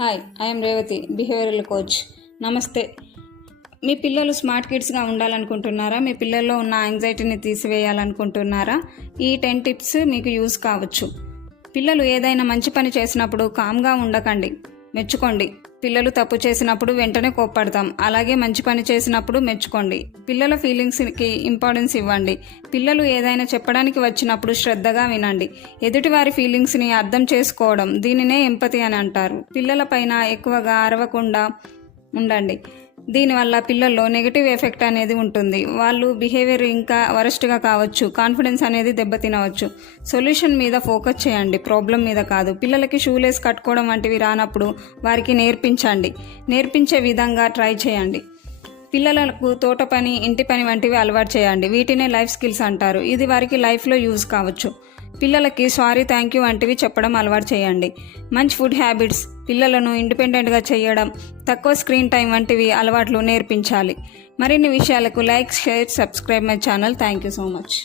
Hi, I'm Revathi, behavioural coach. నమస్తే. మీ పిల్లలు smart కిడ్స్గా ఉండాలనుకుంటున్నారా? మీ పిల్లల్లో ఉన్న యాంగ్జైటీని తీసివేయాలనుకుంటున్నారా? ఈ 10 టిప్స్ మీకు యూజ్ కావచ్చు. పిల్లలు ఏదైనా మంచి పని చేసినప్పుడు కామ్గా ఉండకండి, మెచ్చుకోండి. పిల్లలు తప్పు చేసినప్పుడు వెంటనే కోప్పడతాం, అలాగే మంచి పని చేసినప్పుడు మెచ్చుకోండి. పిల్లల ఫీలింగ్స్కి ఇంపార్టెన్స్ ఇవ్వండి. పిల్లలు ఏదైనా చెప్పడానికి వచ్చినప్పుడు శ్రద్ధగా వినండి. ఎదుటివారి ఫీలింగ్స్ని అర్థం చేసుకోవడం, దీనినే ఎంపతి అని అంటారు. పిల్లల పైన ఎక్కువగా అరవకుండా ఉండండి. దీనివల్ల పిల్లల్లో నెగిటివ్ ఎఫెక్ట్ అనేది ఉంటుంది. వాళ్ళు బిహేవియర్ ఇంకా వరస్ట్గా కావచ్చు, కాన్ఫిడెన్స్ అనేది దెబ్బతినవచ్చు. సొల్యూషన్ మీద ఫోకస్ చేయండి, ప్రాబ్లం మీద కాదు. పిల్లలకి షూలేస్ కట్టుకోవడం వంటివి రానప్పుడు వారికి నేర్పించే విధంగా ట్రై చేయండి. పిల్లలకు తోట పని, ఇంటి పని వంటివి అలవాటు చేయండి. వీటినే లైఫ్ స్కిల్స్ అంటారు. ఇది వారికి లైఫ్లో యూజ్ కావచ్చు. పిల్లలకి సారీ, థ్యాంక్ యూ వంటివి చెప్పడం అలవాటు చేయండి. మంచి ఫుడ్ హ్యాబిట్స్, పిల్లలను ఇండిపెండెంట్గా చేయడం, తక్కువ స్క్రీన్ టైం వంటివి అలవాట్లు నేర్పించాలి. మరిన్ని విషయాలకు like, share, subscribe my channel. Thank you so much.